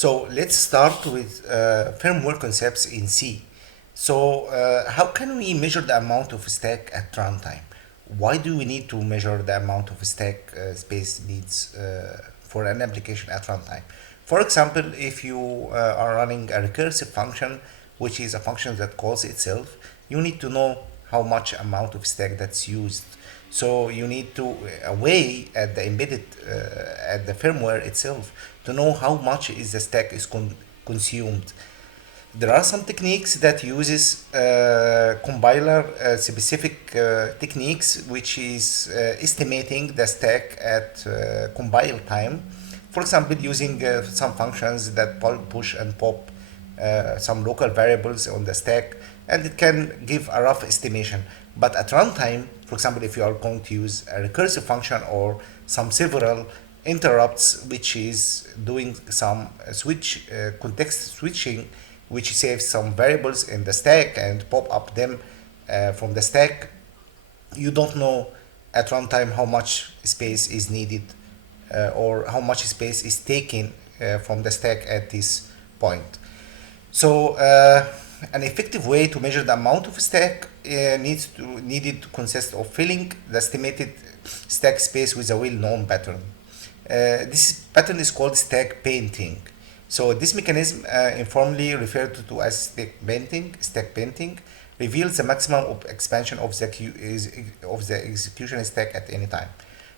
So let's start with firmware concepts in C. So how can we measure the amount of stack at runtime? Why do we need to measure the amount of stack space needs for an application at runtime? For example, if you are running a recursive function, which is a function that calls itself, you need to know how much amount of stack that's used. So you need to weigh at the embedded at the firmware itself to know how much is the stack is consumed. There are some techniques that uses compiler specific techniques, which is estimating the stack at compile time. For example, using some functions that push and pop some local variables on the stack, and it can give a rough estimation. But at runtime, for example, if you are going to use a recursive function or some several interrupts, which is doing some context switching, which saves some variables in the stack and pop up them from the stack, you don't know at runtime how much space is needed or how much space is taken from the stack at this point. So an effective way to measure the amount of stack needed to consist of filling the estimated stack space with a well-known pattern. This pattern is called stack painting. So this mechanism, informally referred to as stack painting, reveals the maximum of expansion of the execution stack at any time.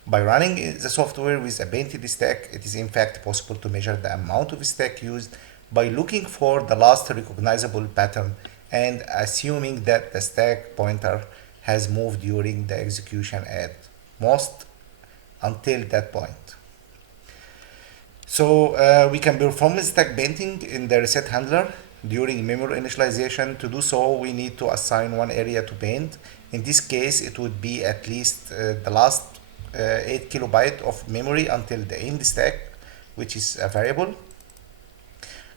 By running the software with a painted stack, it is in fact possible to measure the amount of stack used by looking for the last recognizable pattern and assuming that the stack pointer has moved during the execution at most until that point. So we can perform stack painting in the reset handler during memory initialization. To do so, we need to assign one area to paint. In this case, it would be at least the last 8 kilobyte of memory until the end stack, which is a variable.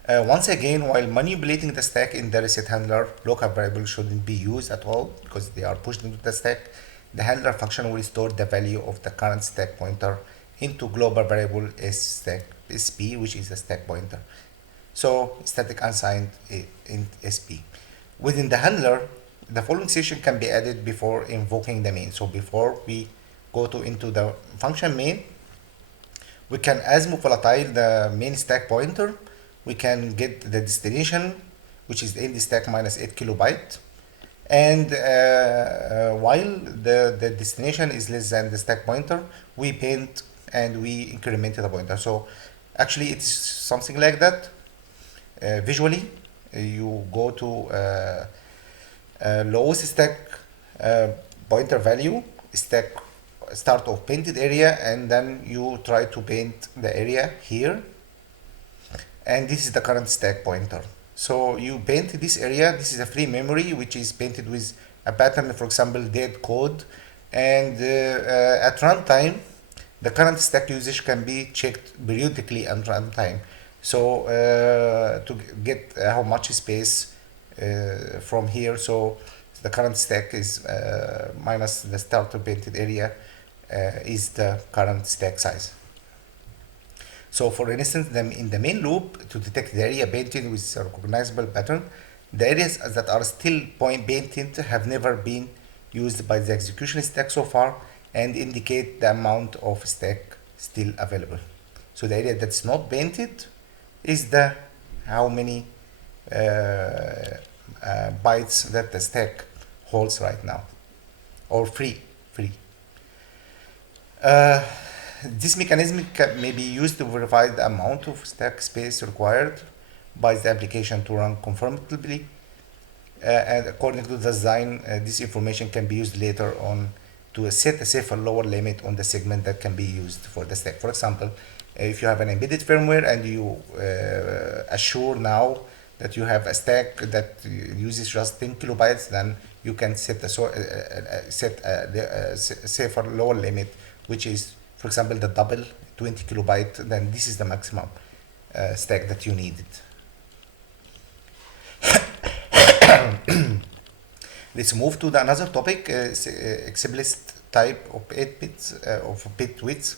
Once again, while manipulating the stack in the reset handler, local variables shouldn't be used at all because they are pushed into the stack. The handler function will store the value of the current stack pointer into global variable sp, which is the stack pointer. So static unsigned in sp. Within the handler, the following session can be added before invoking the main. So before we go into the function main, we can asm volatile the main stack pointer. We can get the destination, which is the end stack minus 8 kilobyte. And while the destination is less than the stack pointer, we paint and we increment the pointer. So actually it's something like that. Visually, you go to lowest stack pointer value, stack start of painted area, and then you try to paint the area here. And this is the current stack pointer. So you paint this area. This is a free memory which is painted with a pattern, for example, dead code. And at runtime, the current stack usage can be checked periodically at runtime. So to get how much space from here, so the current stack is minus the starter painted area is the current stack size. So for instance, in the main loop, to detect the area painted with a recognizable pattern, the areas that are still painted have never been used by the execution stack so far and indicate the amount of stack still available. So the area that's not painted is the how many bytes that the stack holds right now, or free. This mechanism may be used to verify the amount of stack space required by the application to run conformably. And according to the design, this information can be used later on to set a safer lower limit on the segment that can be used for the stack. For example, if you have an embedded firmware and you assure now that you have a stack that uses just 10 kilobytes, then you can set a safer lower limit, which is, for example, the double 20 kilobyte, then this is the maximum stack that you needed. Let's move to another topic, explicit type of 8 bits of bit width.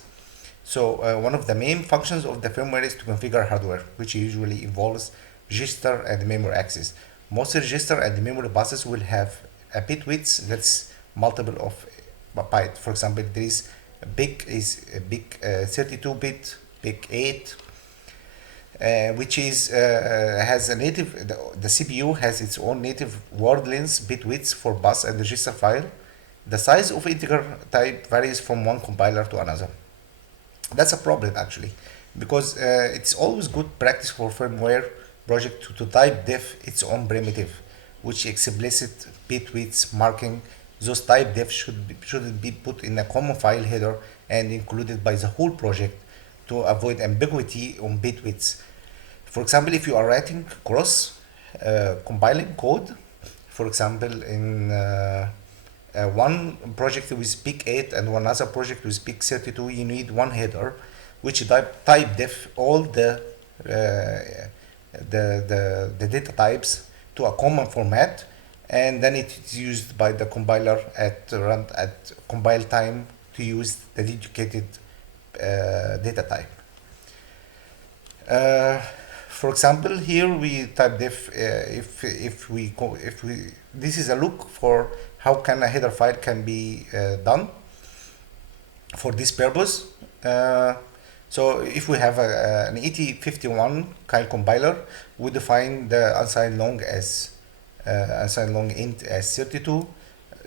So one of the main functions of the firmware is to configure hardware, which usually involves register and memory access. Most register and memory buses will have a bit width that's multiple of byte. For example, there is a big 32-bit, big 8, which is has a native. The CPU has its own native word length, bit width for bus and register file. The size of integer type varies from one compiler to another. That's a problem actually, because it's always good practice for firmware project to type def its own primitive, which explicit bit widths marking. Those type def shouldn't be put in a common file header and included by the whole project to avoid ambiguity on bit widths. For example, if you are writing cross compiling code, for example, in one project with big 8 and one other project with big 32, you need one header which type def all the data types to a common format, and then it is used by the compiler at compile time to use the dedicated data type. For example, here we type def if we this is a look for how can a header file can be done for this purpose. So if we have an 8051 kind compiler, we define the unsigned long as unsigned long int as 32,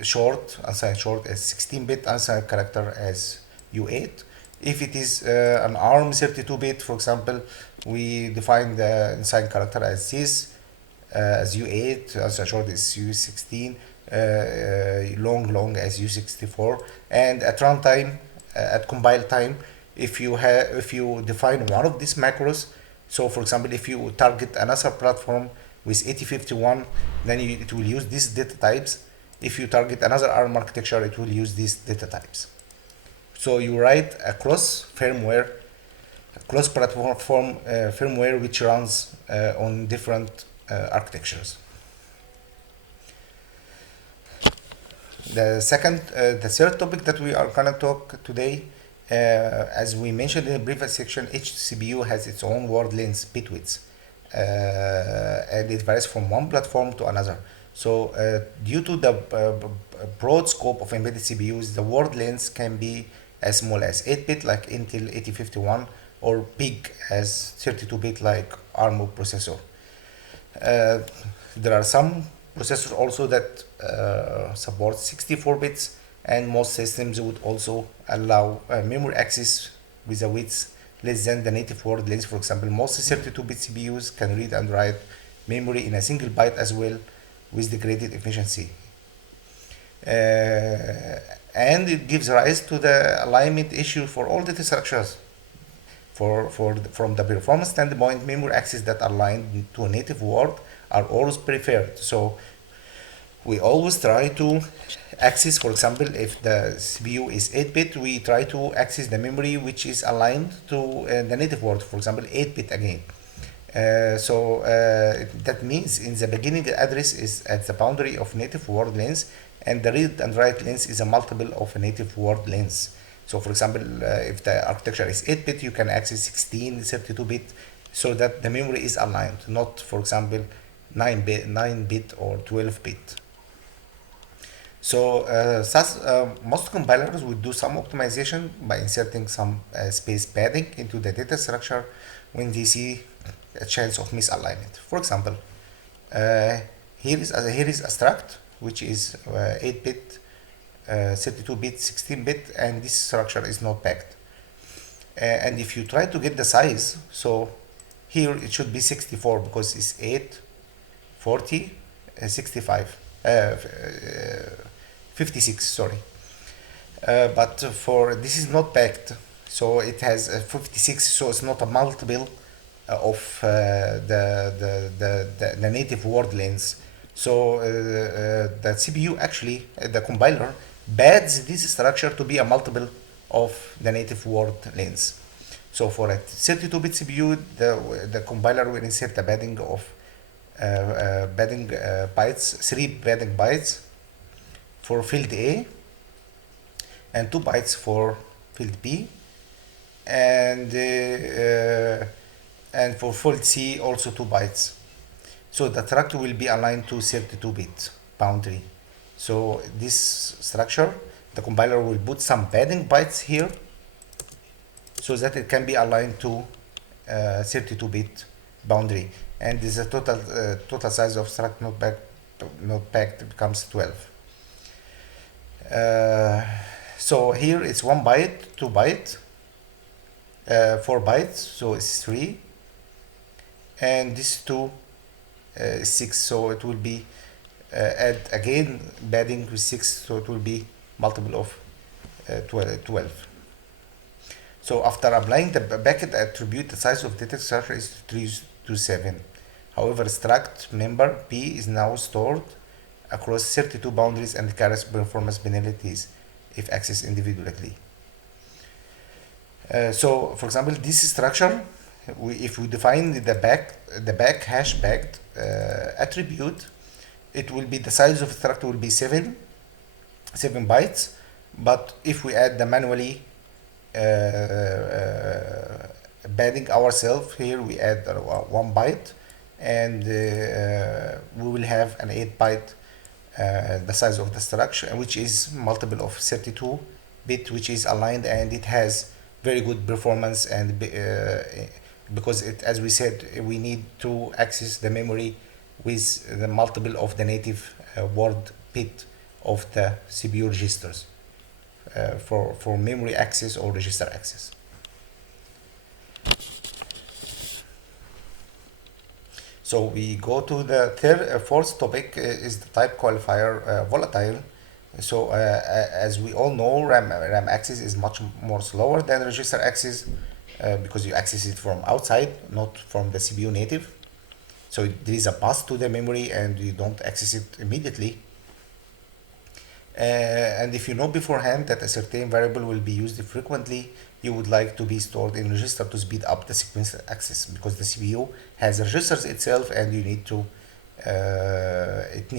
short unsigned short as 16-bit, unsigned character as U8. If it is an ARM 32-bit, for example, we define the unsigned character as this, as U8, unsigned short is U16, long as U64, and at runtime, at compile time, if you define one of these macros, so for example, if you target another platform with 8051, then it will use these data types. If you target another ARM architecture, it will use these data types. So you write a cross-platform firmware which runs on different architectures. The third topic that we are gonna talk today, as we mentioned in the previous section, each CPU has its own word length bit width, and it varies from one platform to another. So due to the broad scope of embedded CPUs, the word length can be as small as 8-bit like Intel 8051 or big as 32-bit like ARM processor. There are some processors also that support 64 bits, and most systems would also allow memory access with a width less than the native word length. For example, most 32-bit CPUs can read and write memory in a single byte as well with degraded efficiency. And it gives rise to the alignment issue for all data structures. From the performance standpoint, memory access that are aligned to a native word are always preferred. So we always try to access, for example, if the CPU is 8-bit, we try to access the memory which is aligned to the native word, for example, 8-bit again. That means in the beginning the address is at the boundary of native word length, and the read and write length is a multiple of a native word length. So for example, if the architecture is 8-bit, you can access 16, 32-bit, so that the memory is aligned, not for example 9-bit or 12-bit. So most compilers will do some optimization by inserting some space padding into the data structure when they see a chance of misalignment. For example, here is a struct which is 8-bit, 32-bit, 16-bit, and this structure is not packed. And if you try to get the size, so here it should be 64 because it's 8, 40, 65, 56, sorry. But for this is not packed, so it has 56, so it's not a multiple of the native word length. So the CPU actually, the compiler, pads this structure to be a multiple of the native word length. So for a 32-bit CPU, the compiler will insert a padding of bytes, 3 padding bytes for field A, and 2 bytes for field B, and for fault C also 2 bytes. So the structure will be aligned to 32-bit boundary. So this structure, the compiler will put some padding bytes here so that it can be aligned to 32-bit boundary, and this is a total size of struct not packed becomes 12. So here it's 1 byte, 2 byte, 4 bytes, so it's 3, and this 2 is 6, so it will be add again padding with 6, so it will be multiple of 12. So after applying the packet attribute, the size of data structure is 3 to 7. However, struct member P is now stored across 32 boundaries and carries performance penalties if accessed individually. So, for example, this structure, if we define the back hash backed attribute, it will be the size of the structure will be 7 bytes, but if we add the manually padding ourselves here, we add 1 byte, and we will have an 8 byte the size of the structure, which is multiple of 32 bit, which is aligned, and it has very good performance, and because it, as we said, we need to access the memory with the multiple of the native word bit of the CPU registers for memory access or register access. So we go to the fourth topic is the type qualifier volatile. So as we all know, RAM access is much more slower than register access because you access it from outside, not from the CPU native. So there is a path to the memory and you don't access it immediately. And if you know beforehand that a certain variable will be used frequently, you would like to be stored in register to speed up the sequence access, because the CPU has registers itself, and you need to it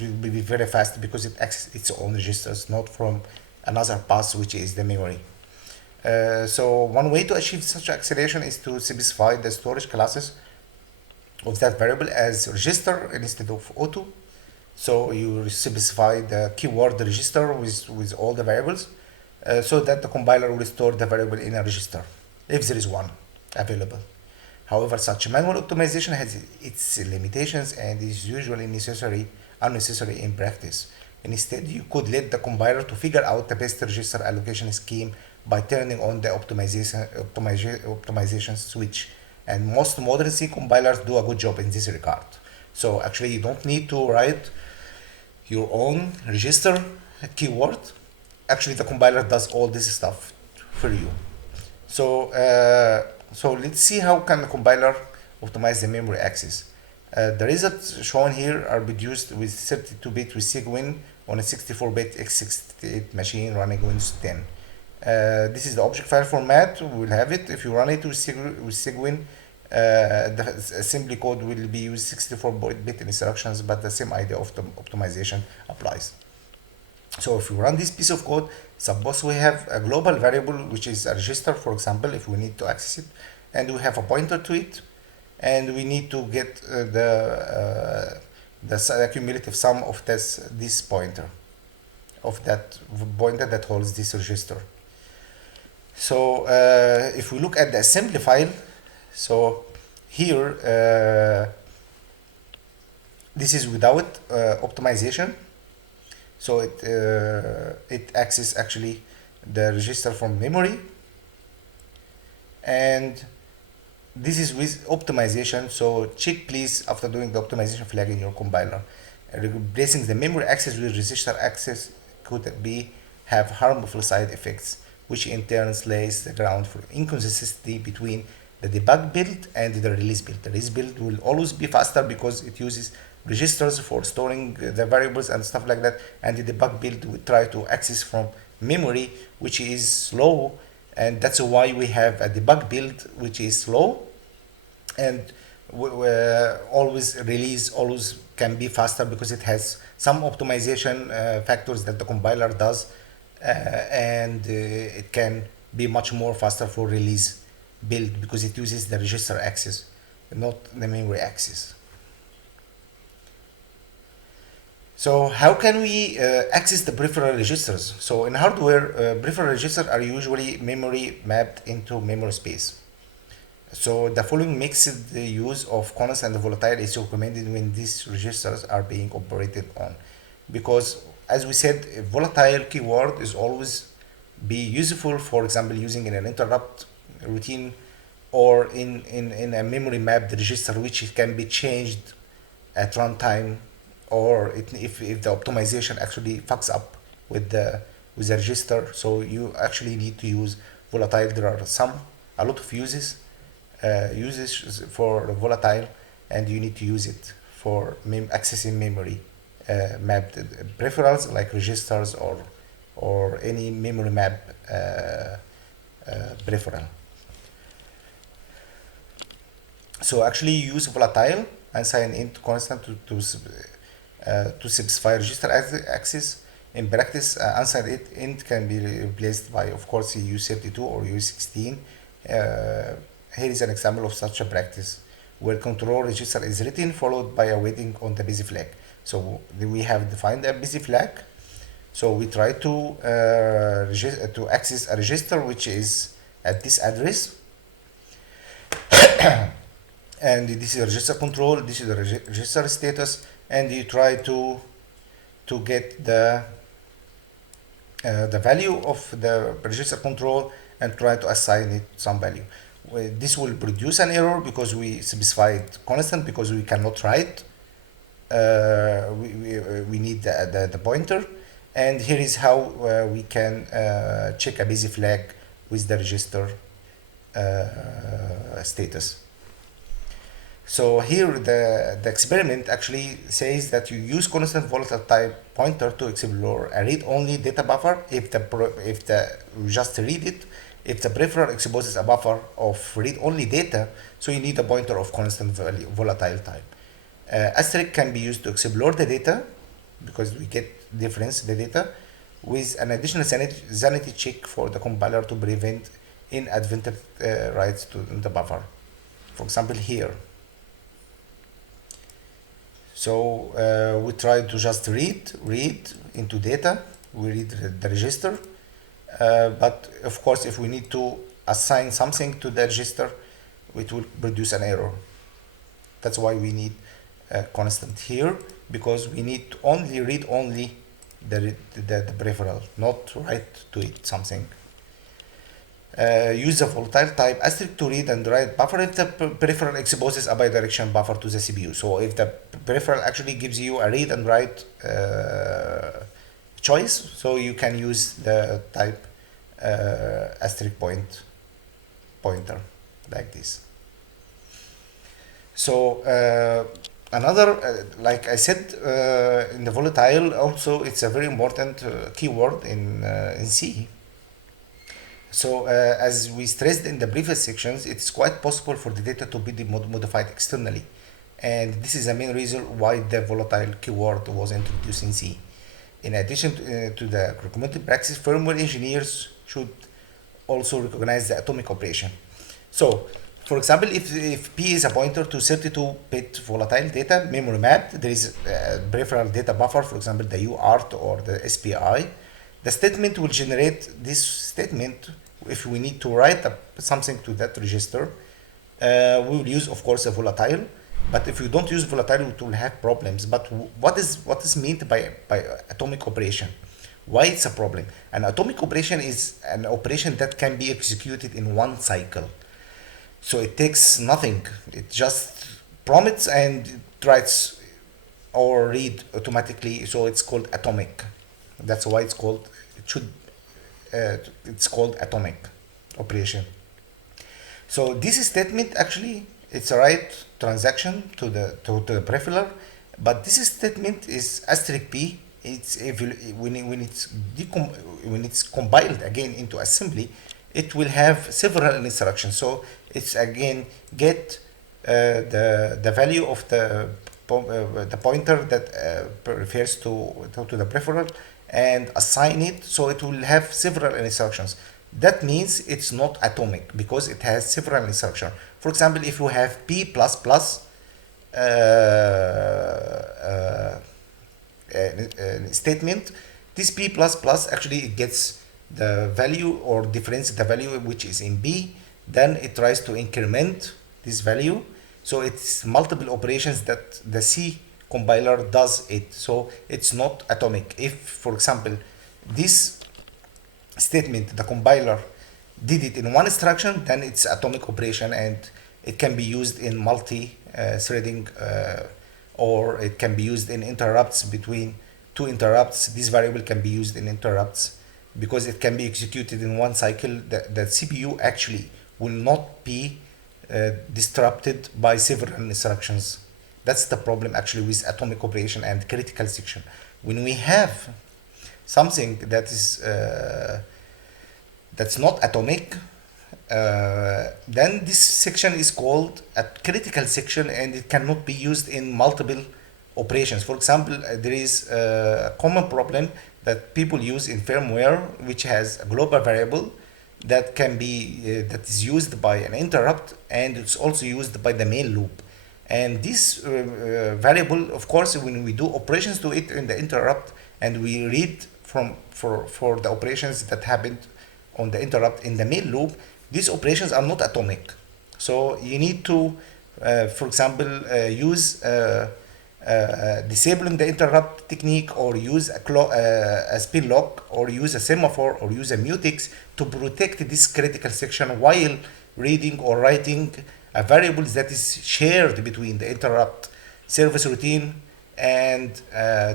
will be very fast because it accesses its own registers, not from another path, which is the memory. So one way to achieve such acceleration is to specify the storage classes of that variable as register instead of auto. So you specify the keyword register with all the variables, so that the compiler will store the variable in a register if there is one available. However, such manual optimization has its limitations and is usually unnecessary in practice. Instead, you could let the compiler to figure out the best register allocation scheme by turning on the optimization switch. And most modern C compilers do a good job in this regard. So actually, you don't need to write your own register keyword. Actually, the compiler does all this stuff for you. So let's see how can the compiler optimize the memory access. The results shown here are produced with 32-bit with Cygwin on a 64-bit x68 machine running Windows 10. This is the object file format. We will have it. If you run it with Cygwin, the assembly code will be used 64-bit instructions, but the same idea of the optimization applies. So if you run this piece of code, suppose we have a global variable which is a register, for example, if we need to access it, and we have a pointer to it, and we need to get the cumulative sum of this pointer, of that pointer that holds this register. So if we look at the assembly file, so here this is without optimization. So it accesses actually the register from memory, and this is with optimization. So check please after doing the optimization flag in your compiler. Replacing the memory access with register access could have harmful side effects, which in turn lays the ground for inconsistency between the debug build and the release build. The release build will always be faster because it uses registers for storing the variables and stuff like that, and the debug build will try to access from memory, which is slow, and that's why we have a debug build which is slow, and release always can be faster because it has some optimization factors that the compiler does, and it can be much more faster for release build because it uses the register access, not the memory access. So how can we access the peripheral registers? So in hardware, peripheral registers are usually memory mapped into memory space. So the following mixed use of constant and volatile is recommended when these registers are being operated on. Because as we said, a volatile keyword is always be useful, for example, using in an interrupt routine or in a memory mapped register which can be changed at runtime, or if the optimization actually fucks up with the register, so you actually need to use volatile. There are a lot of uses for volatile, and you need to use it for accessing memory mapped peripherals like registers or any memory map peripheral. So actually use volatile and sign int constant to specify register access. In practice, unsigned int can be replaced by, of course, U32 or U16. Here is an example of such a practice where control register is written followed by a waiting on the busy flag. So we have defined a busy flag. So we try to access a register which is at this address, and this is register control. This is the register status, and you try to get the value of the register control and try to assign it some value. This will produce an error because we specified constant, because we cannot write. We need the pointer, and here is how we can check a busy flag with the register status. So here the experiment actually says that you use constant volatile type pointer to explore a read-only data buffer if you just read it. If the peripheral exposes a buffer of read-only data, so you need a pointer of constant value, volatile type. Asterisk can be used to explore the data because we get difference the data with an additional sanity check for the compiler to prevent inadvertent writes to the buffer. For example, here. So we try to just read into data. We read the register, but of course, if we need to assign something to the register, it will produce an error. That's why we need a constant here, because we need to only read only the peripheral, not write to it something. Use the volatile type asterisk to read and write buffer if the peripheral exposes a bidirectional buffer to the CPU. So if the peripheral actually gives you a read and write choice, so you can use the type asterisk pointer like this. So another, like I said, in the volatile also, it's a very important keyword in C. So as we stressed in the previous sections, it's quite possible for the data to be modified externally. And this is the main reason why the volatile keyword was introduced in C. In addition to the recommended practice, firmware engineers should also recognize the atomic operation. So, for example, if P is a pointer to 32-bit volatile data, memory mapped, there is a peripheral data buffer, for example, the UART or the SPI. The statement will generate this statement if we need to write something to that register. We will use, of course, a volatile. But if you don't use volatile, it will have problems. But what is meant by atomic operation? Why it's a problem? An atomic operation is an operation that can be executed in one cycle. So it takes nothing. It just prompts and it writes or read automatically. So it's called atomic. That's why it's called. It's called atomic operation. So this statement actually, it's a write transaction to the peripheral, but this statement is asterisk P. It's when it's compiled again into assembly, it will have several instructions. So it's again get the value of the pointer that refers to the peripheral and assign it. So it will have several instructions. That means it's not atomic because it has several instructions. For example, if you have p plus plus statement, this p plus plus actually it gets the value or difference the value which is in b, then it tries to increment this value. So it's multiple operations that the C compiler does it. So it's not atomic. If, for example, this statement, the compiler did it in one instruction, then it's atomic operation and it can be used in multi-threading or it can be used in interrupts between two interrupts. This variable can be used in interrupts because it can be executed in one cycle. The CPU actually will not be disrupted by several instructions. That's the problem actually with atomic operation and critical section. When we have something that is that's not atomic, then this section is called a critical section and it cannot be used in multiple operations. For example, there is a common problem that people use in firmware which has a global variable that can be that is used by an interrupt and it's also used by the main loop. And this variable, of course, when we do operations to it in the interrupt and we read for the operations that happened on the interrupt in the main loop, these operations are not atomic. So you need to, for example, use disabling the interrupt technique or use a spin lock or use a semaphore or use a mutex to protect this critical section while reading or writing a variable that is shared between the interrupt service routine and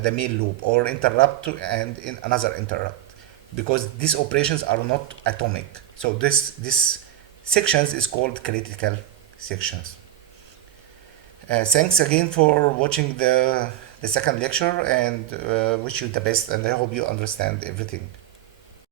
the main loop or interrupt and in another interrupt, because these operations are not atomic. So this sections is called critical sections. Thanks again for watching the second lecture and wish you the best, and I hope you understand everything.